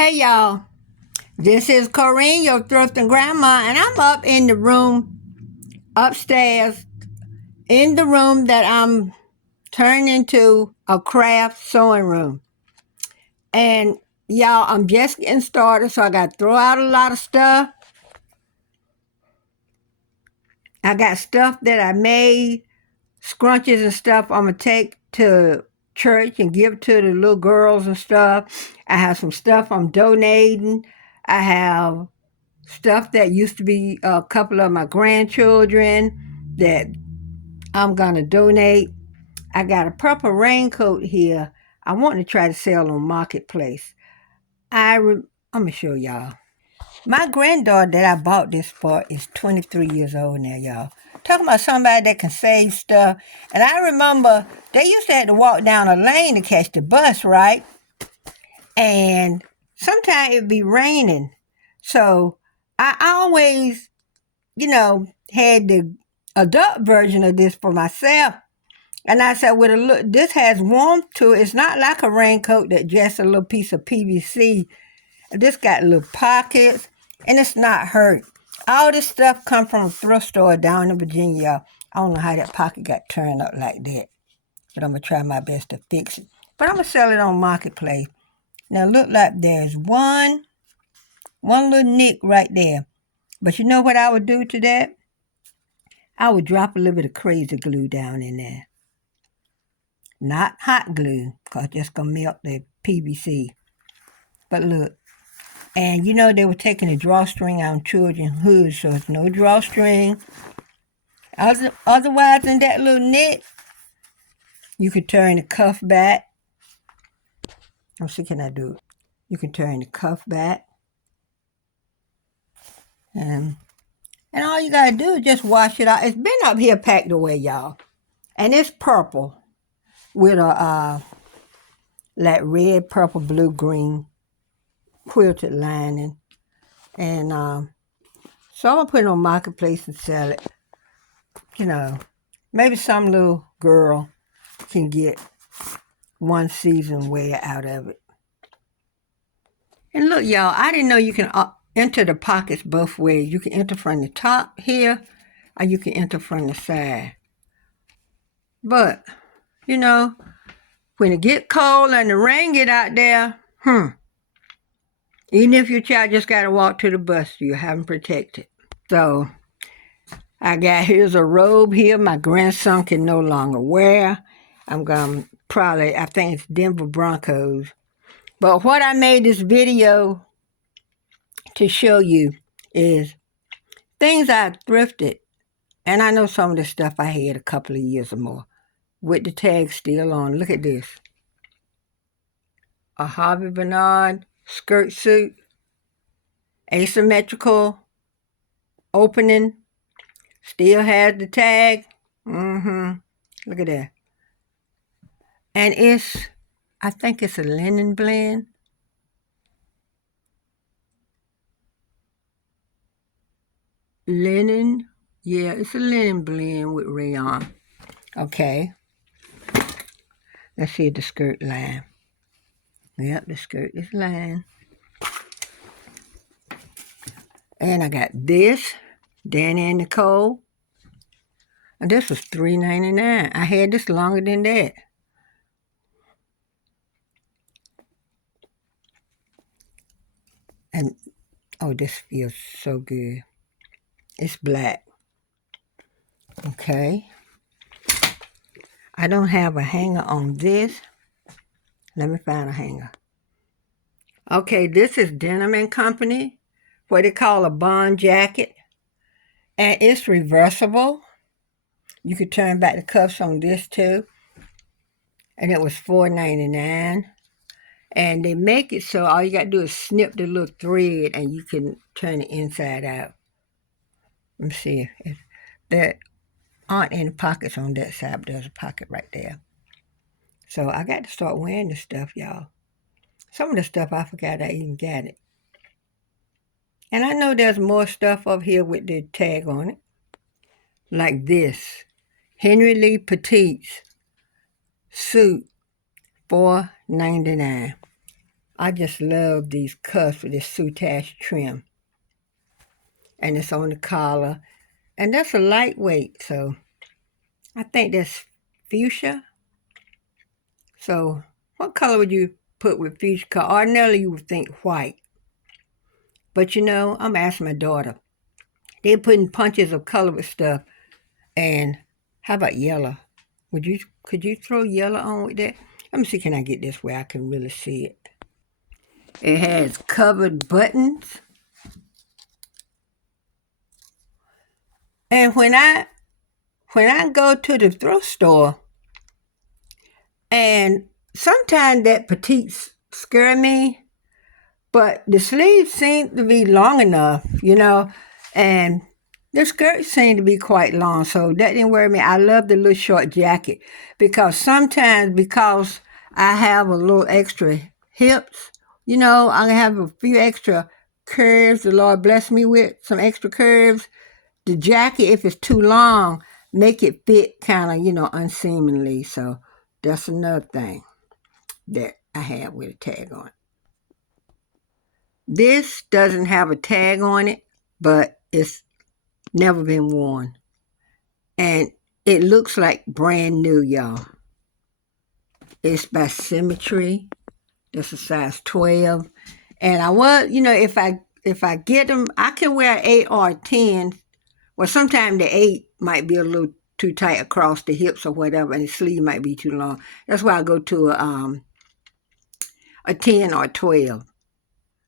Hey y'all, this is Corinne, your thrifting grandma, and I'm up in the room upstairs, in the room that I'm turning into a craft sewing room. And y'all, I'm just getting started, so I got to throw out a lot of stuff. I got stuff that I made, scrunchies and stuff I'm going to take to church and give to the little girls and stuff. I have some stuff I'm donating. I have stuff that used to be a couple of my grandchildren that I'm going to donate. I got a purple raincoat here. I want to try to sell on Marketplace. I'm going to show y'all. My granddaughter that I bought this for is 23 years old now, y'all. Talking about somebody that can save stuff. And I remember they used to have to walk down a lane to catch the bus, right? And sometimes it'd be raining. So I always, had the adult version of this for myself. And I said, with a look, this has warmth to it. It's not like a raincoat that just a little piece of PVC. This got little pockets, and it's not hurt. All this stuff come from a thrift store down in Virginia. I don't know how that pocket got turned up like that, but I'm going to try my best to fix it. But I'm going to sell it on Marketplace. Now, look like there's one little nick right there. But you know what I would do to that? I would drop a little bit of crazy glue down in there. Not hot glue, because it's just going to melt the PVC. But look, and they were taking the drawstring on children's hoods, so it's no drawstring. Otherwise, in that little knit, you could turn the cuff back. Let's see, can I do it? You can turn the cuff back. And all you got to do is just wash it out. It's been up here packed away, y'all. And it's purple with a like red, purple, blue, green quilted lining. And so I'm going to put it on Marketplace and sell it. Maybe some little girl can get one season wear out of it. And look, y'all, I didn't know you can enter the pockets both ways. You can enter from the top here, or you can enter from the side. But, when it get cold and the rain get out there, even if your child just got to walk to the bus, you have them protected. So, here's a robe here my grandson can no longer wear. I'm going to I think it's Denver Broncos. But what I made this video to show you is things I thrifted. And I know some of the stuff I had a couple of years or more with the tag still on. Look at this. A Harvey Bernard skirt suit. Asymmetrical opening. Still has the tag. Look at that. And I think it's a linen blend. Linen. Yeah, it's a linen blend with rayon. Okay. Let's see the skirt line. Yep, the skirt is lined. And I got this, Danny and Nicole. And this was $3.99. I had this longer than that. And, oh, this feels so good. It's black. Okay. I don't have a hanger on this. Let me find a hanger. Okay, this is Denim & Company, what they call a bond jacket. And it's reversible. You could turn back the cuffs on this too. And it was $4.99. And they make it so all you got to do is snip the little thread and you can turn it inside out. Let me see if there aren't any pockets on that side, but there's a pocket right there. So I got to start wearing this stuff, y'all. Some of the stuff I forgot I even got it. And I know there's more stuff up here with the tag on it. Like this. Henry Lee Petite's suit, $4.99. I just love these cuffs with this soutache trim. And it's on the collar. And that's a lightweight, so I think that's fuchsia. So what color would you put with fuchsia? Ordinarily you would think white. But I'm asking my daughter. They're putting punches of color with stuff. And how about yellow? Could you throw yellow on with that? Let me see, can I get this where I can really see it? It has covered buttons. And when I go to the thrift store, and sometimes that petites scare me, but the sleeves seem to be long enough, and the skirts seem to be quite long, so that didn't worry me. I love the little short jacket because sometimes, because I have a little extra hips, I have a few extra curves the Lord blessed me with, some extra curves. The jacket, if it's too long, make it fit kind of, unseemly. So that's another thing that I have with a tag on it. This doesn't have a tag on it, but it's never been worn. And it looks like brand new, y'all. It's by Symmetry. That's a size 12. And I was, if I get them, I can wear 8 or 10. Well, sometimes the 8 might be a little too tight across the hips or whatever, and the sleeve might be too long. That's why I go to a 10 or 12.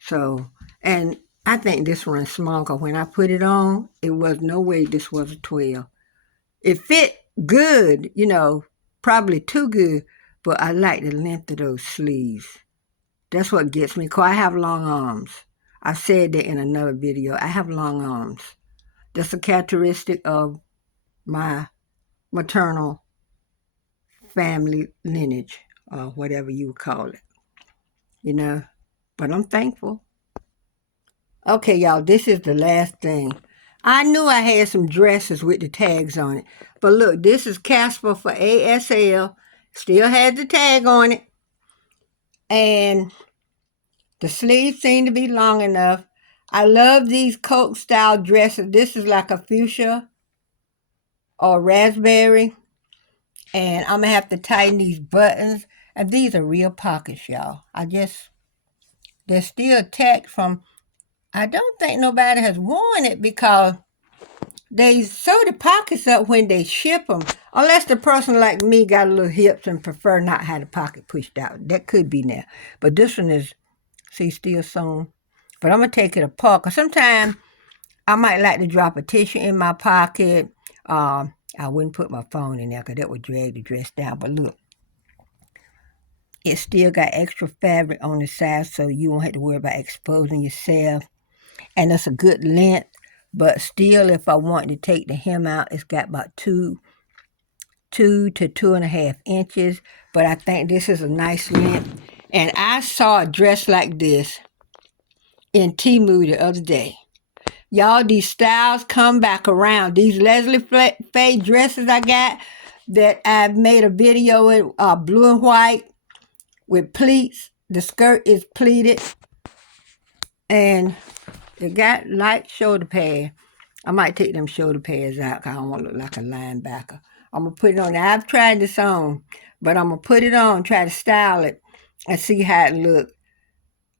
So, and I think this runs small because when I put it on, it was no way this was a 12. It fit good, probably too good, but I like the length of those sleeves. That's what gets me, because I have long arms. I said that in another video. I have long arms. That's a characteristic of my maternal family lineage, or whatever you would call it, But I'm thankful. Okay, y'all, this is the last thing. I knew I had some dresses with the tags on it. But look, this is Casper for ASL. Still has the tag on it. And the sleeves seem to be long enough. I love these Coke style dresses. This is like a fuchsia or raspberry. And I'm going to have to tighten these buttons. And these are real pockets, y'all. They're still attached from, I don't think nobody has worn it because they sew the pockets up when they ship them. Unless the person like me got a little hips and prefer not have the pocket pushed out. That could be now. But this one is, see, still sewn. But I'm going to take it apart because sometimes I might like to drop a tissue in my pocket. I wouldn't put my phone in there because that would drag the dress down. But look, it still got extra fabric on the side so you won't have to worry about exposing yourself. And it's a good length. But still, if I want to take the hem out, it's got about 2 to 2.5 inches. But I think this is a nice length. And I saw a dress like this in Temu the other day. Y'all, these styles come back around. These Leslie Faye dresses I got that I've made a video with blue and white with pleats. The skirt is pleated. And it got light shoulder pads. I might take them shoulder pads out because I don't want to look like a linebacker. I'm going to put it on. Now, I've tried this on, but I'm going to put it on, try to style it, and see how it looks.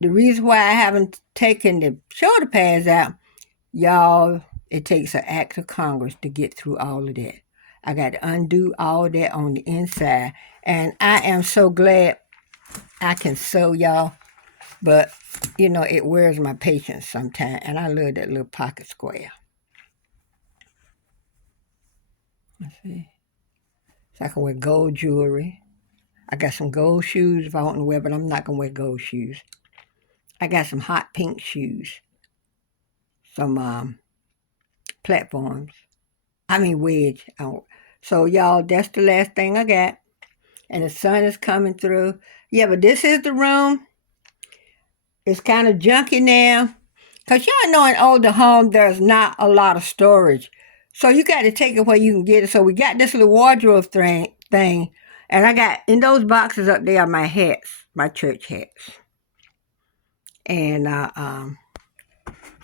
The reason why I haven't taken the shoulder pads out, y'all, it takes an act of Congress to get through all of that. I got to undo all of that on the inside. And I am so glad I can sew, y'all. But, it wears my patience sometimes. And I love that little pocket square. Let's see. So I can wear gold jewelry. I got some gold shoes if I want to wear, but I'm not going to wear gold shoes. I got some hot pink shoes. Some platforms. Wedge. So, y'all, that's the last thing I got. And the sun is coming through. Yeah, but this is the room. It's kind of junky now. Because y'all know in older homes, there's not a lot of storage. So you got to take it where you can get it. So we got this little wardrobe thing. And I got, in those boxes up there, my hats, my church hats. And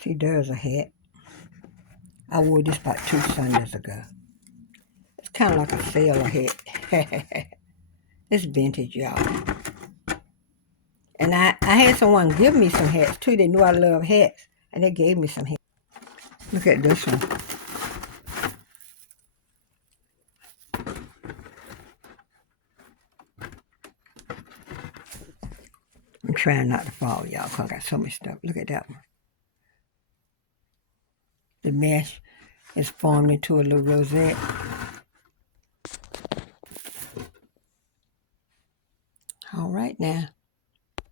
see, there's a hat. I wore this about 2 Sundays ago. It's kind of like a sailor hat. It's vintage, y'all. And I had someone give me some hats too. They knew I love hats, and they gave me some hats. Look at this one. I'm trying not to fall, y'all, because I got so much stuff. Look at that one. The mesh is formed into a little rosette. All right now.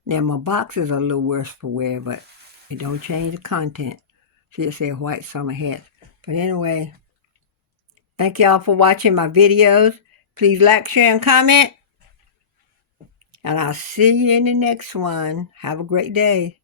Now my boxes are a little worse for wear, but it don't change the content. See, it says white summer hats. But anyway, thank y'all for watching my videos. Please like, share, and comment. And I'll see you in the next one. Have a great day.